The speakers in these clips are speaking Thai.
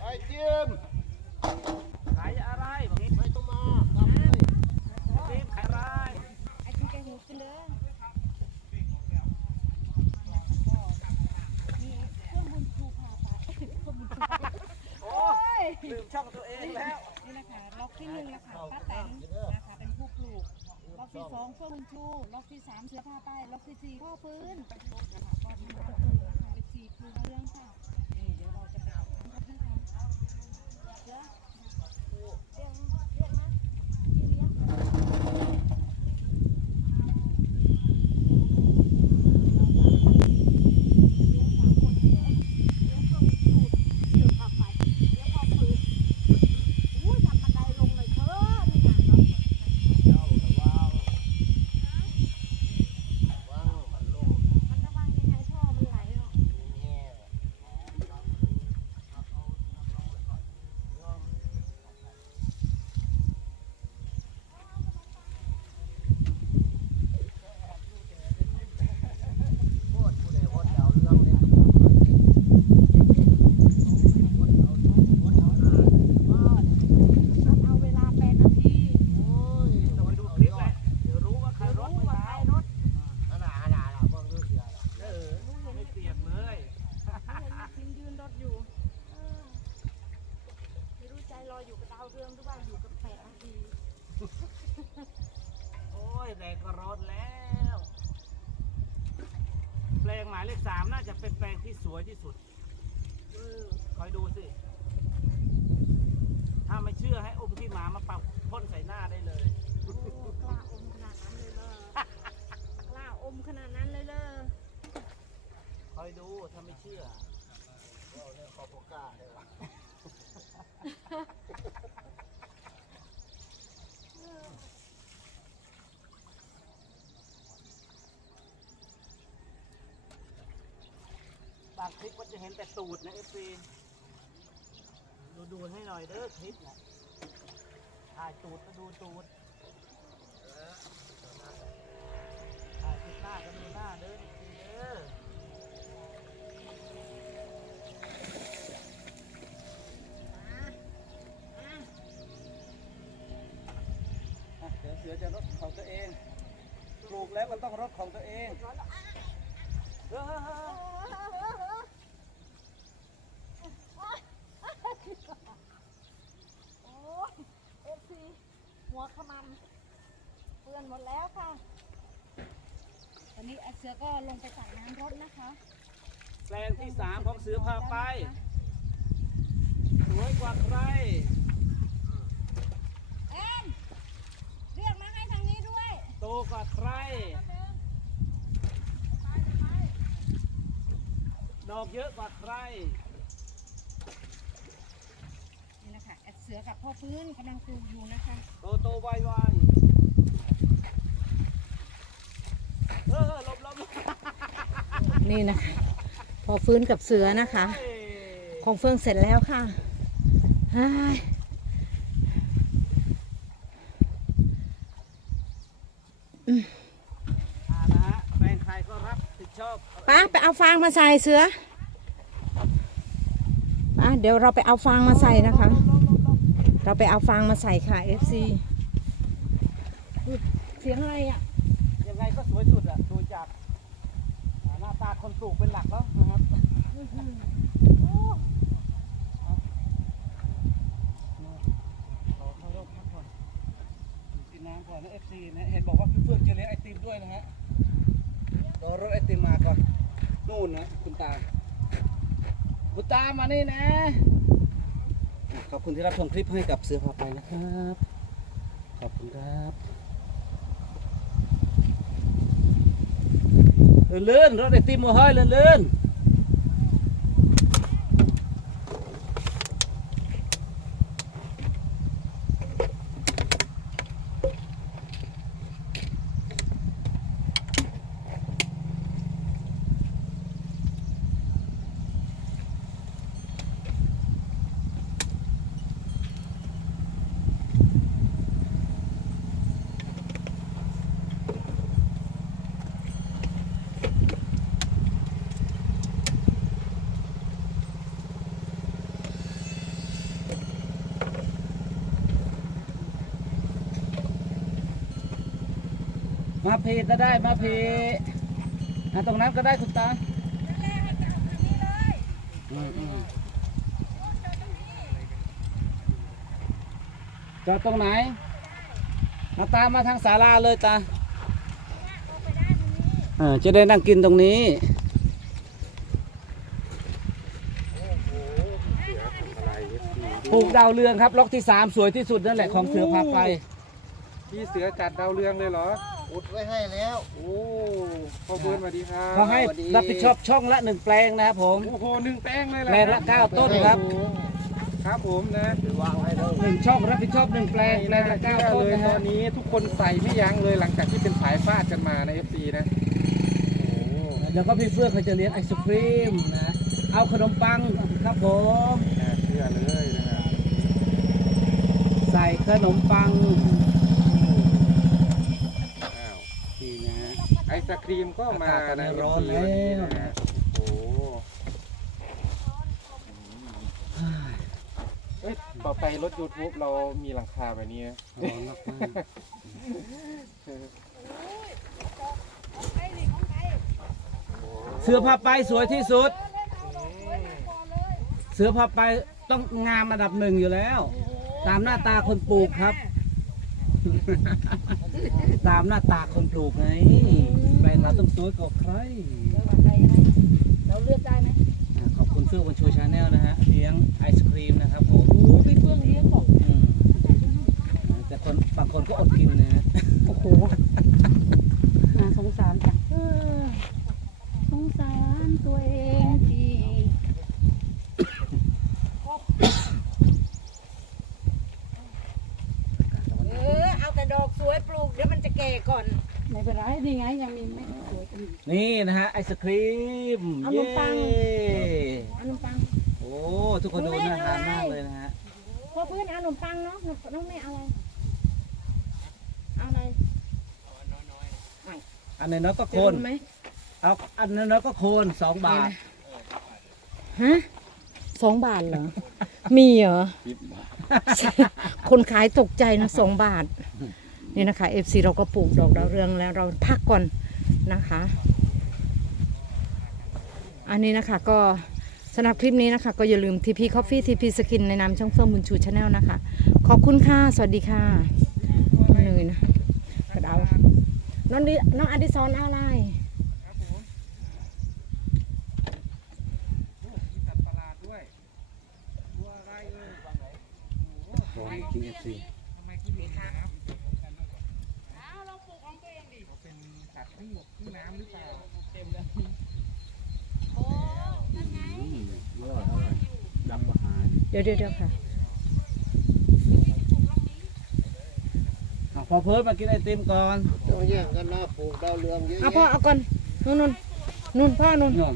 ไอ้เจียมขายอะไรบอกงี้ไม่ต้องมากลับเลเจียมขายอะไอ้ที่แกหูขึ้นโอ้ยลืมช่องตัวเองแล้ว อกที่หนึ่งนะคะป้าแตนนะคะเป็นผู้ปลูกล็อกที่สองเฟื่องชูล็อกที่สามเสือผ้าใต้ล็อกที่สี่พ่อฟื้นนะคะก็ทำการปลูกนะคะเป็นสี่ปลูกเรื่องค่ะนี่เดี๋ยวเราจะไปทำกันนะคะเสือเรียกเรียกมาที่เลี้ยง วางมันลงแง่ โคตรผู้ใดโคตรเอาเรื่องเล่นกับผมโคตรเอาโคตรเอาหน้าบ้านโอ้ย เราไปดูคลิปแล้วเดี๋ยวรู้ว่าใครรถไม่เช้า อันน่ะอันน่ะอันน่ะเบิ่งดูเสียล่ะ เออไม่เปลี่ยนเลย ยืนรถอยู่ไม่รู้ใจลอยอยู่กับดาวเรืองหรือว่าอยู่กับแปดนาที โอ้ยแรงก็รถแล้ว แปลงหมายเลขสามน่าจะเป็น แปลงที่สวยที่สุดเออคอยดูสิ ถ้าไม่เชื่อให้อมที่หมามาปักพ่นใส่หน้าได้เลย โอ้กล้าอมขนาดนั้นเลยเลยกล้าอมขนาดนั้นเลยเลยคอยดูถ้าไม่เชื่อเอาเรื่องขอโปกล้าได้วะางคลิปก็จะเห็นแต่ตูดนะเอฟซีดูดูให้หน่อยเด้อคลิปนะถ่ายตูดก็ดูตูดถ่ายคลิปหน้าก็ดูหน้าเด้อเอฟซีเด้อเดี๋ยวเสือจะรถของตัวเอง ปลูกแล้วมันต้องรถของตัวเองเออ โอ้ยเอฟซีหัวขมันเปื้อนหม ดแล้วค่ะตอนนี้ไอ้เสือก็ลงไปตักน้ำรถนะคะแปลงที่สามของเสือพาไป สวยกว่าใครแอนเรียกมาให้ทางนี้ด้วยโตกว่าใคร ดอกเยอะกว่าใคร นี่นะคะแอดเสือกับพ่อฟื้นกำลังปลูกอยู่นะคะ โตโตไวไวเออหลบหลบหลบ นี่นะคะ พอฟื้นกับเสือนะคะเอ้ยของเฟืองเสร็จแล้วค่ะเฮ้ยอ่านะฮะแปลงใครก็รับผิดชอบป้าไปเอาฟางมาใส่เสือป้าเดี๋ยวเราไปเอาฟางมาใส่นะคะ เราไปเอาฟางมาใส่ค่ะ FC อุ๊ยเสียงอะไรอะ ยังไงก็สวยสุดอะดูจากอ่าหน้าตา คนปลูกเป็นหลักแล้วนะครับขอเข้าร่มพักผ่อนกินน้ำก่อนนะเอฟซีนะเห็นบอกว่าเฟื่องจะเลี้ยงไอติมด้วยนะฮะรอรถไอติมมาก่อนนู่นนะคุณตา คุณตามานี่นะ ขอบคุณที่รับชมคลิปให้กับเสือพาไปนะครับ ขอบคุณครับ ลื่อนๆรถไอติมมาให้เลื่อนๆ มาเพจก็ได้มาเพจอะตรงนั้นก็ได้คุณตาอืมอืมจอดตรงไหนมาตามมาทางศาลาเลยตาเออจะได้นั่งกินตรงนี้ ปลูกดาวเรืองครับ ล็อกที่สามสวยที่สุดนั่นแหละของเสือพาไป พี่เสือจัดดาวเรืองเลยเหรอ อุดไว้ให้แล้ว โอ้พ่อเบิร์นสวัสดีครับเขาให้รับผิดชอบช่องละหนึ่งแปลงนะครับผมโอ้โหหนึ่งแป้งเลยแปลงละเก้าต้นครับครับผมนะไปวางให้แล้วหนึ่งช่องรับผิดชอบหนึ่งแปลงแปลงละเก้าต้นเลยนะตฮะอนนี้ทุกคนใส่ไม่ยั้งเลยหลังจากที่เป็นสายฟาดกันมาใน FC นะโอ้เดี๋ยวก็พี่เฟื่องเขาจะเลี้ยงไอศครีมนะเอาขนมปังครับผมน่าเชื่อเลยนะครับใส่ขนมปัง อ้าว นี่นะฮะ ไอศครีมก็มาอากาศในร้อน FC แล้ววันนี้นะฮะ โอ้โหเอ้ยต่อไปรถยูทูบเรามีหลังคาแบบนี้นะร้อนมากๆเสือผ้าไปสวยที่สุด เสือผ้าไปต้องงามระดับหนึ่งอยู่แล้ว ตามหน้าตาคนปลูกครับ ตามหน้าตาคนปลูกไงแปลงเราต้องสวยกว่าใครเราเลือกได้ไหมอ่าขอบคุณเฟื่องวันชูชาแนลนะฮะเลี้ยงไอศครีมนะครับผมพี่เฟื่องเลี้ยงบอกอืมแต่คนบางคนก็อดกินนะฮะโอ้โหน่าสงสารจังเออสงสารตัวเองที่เออเอาแต่ดอกสวยปลู กเดี๋ยวมันจะแก่ก่อน ไม่เป็นไรนี่ไงยังมีไม่สวยกันอยู่ นี่นะฮะไอศครีมเอาขนมปัง เย้เอาขนมปัง โอ้ทุกคนดูน่าทานมากเลยนะฮะพอพื้นเอาขนมปังเนาะน้องไม่เอาอะไร เอาอะไรอันนี้น้อยก็โคจะนรู้ไหมเอาอันนั้นน้อยก็โคนสองบาทฮะสองบาทเหรอ มีเหรอ คนขายตกใจนะสองบาท นี่นะคะเอฟซีเราก็ปลูกดอกดาวเรืองแล้วเราพักก่อนนะคะ อันนี้นะคะก็สำหรับคลิปนี้นะคะ ก็อย่าลืม TP Coffee TP Skin ในนามช่องเฟิร์มบุญชูชาแนลนะคะ ขอบคุณค่ะ สวัสดีค่ะเหนื่อยนะกระเดาน้องดิน้องอดิศรเอาอะไรมีสัตว์ประหลาดด้วยตัวอะไรเอ่ยร้อนจริงเอฟซีทำไมกินน้ำเอาลองปลูกของตัวเองดิ เป็นสัตว์ที่ที่น้ำหรือเปล่าเต็มเลยดับอาหารเดี๋ยวเดี๋ยวเดี๋ยวค่ะพอเพิ่มมากินไอติมก่อนต้องแย่งกันนะปลูกดาวเรืองเยอะเอาพ่อแยะเอาก่อนนู่นนู่นนู่นพ่อนู่นโน่น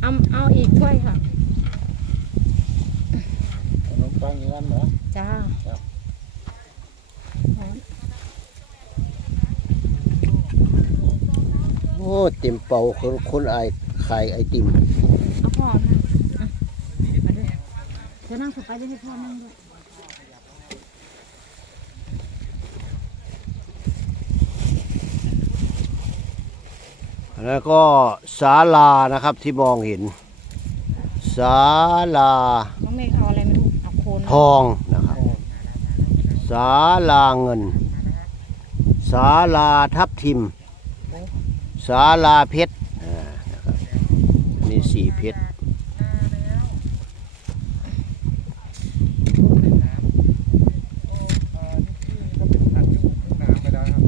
เอาเอาอีกถ้วยค่ะขนมปังอย่างนั้นเหรอจ้า โอ้เต็มเป่าคนคนไอขายไอติมเอาพ่อนะอะมาด้วยเดี๋ยวนั่งสุดไปจะให้พ่อนั่งด้วยแล้วก็ศาลานะครับที่มองเห็นศาลาน้องเมฆเอาอะไรไม่รู้เอาโคนทองนะครับศาลาเงินศาลาทับทิม ศาลาเพชรอ่านะครับอันนี่สีเพชรเอ่อนี่ก็เป็นสัตว์ที่อยู่ในน้ำไปแล้วครับ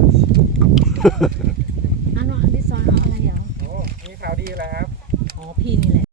อันน้องอดิศรเอาอะไรเหรอโอ้มีข่าวดีแล้วครับ อ๋อ พี่นี่แหละ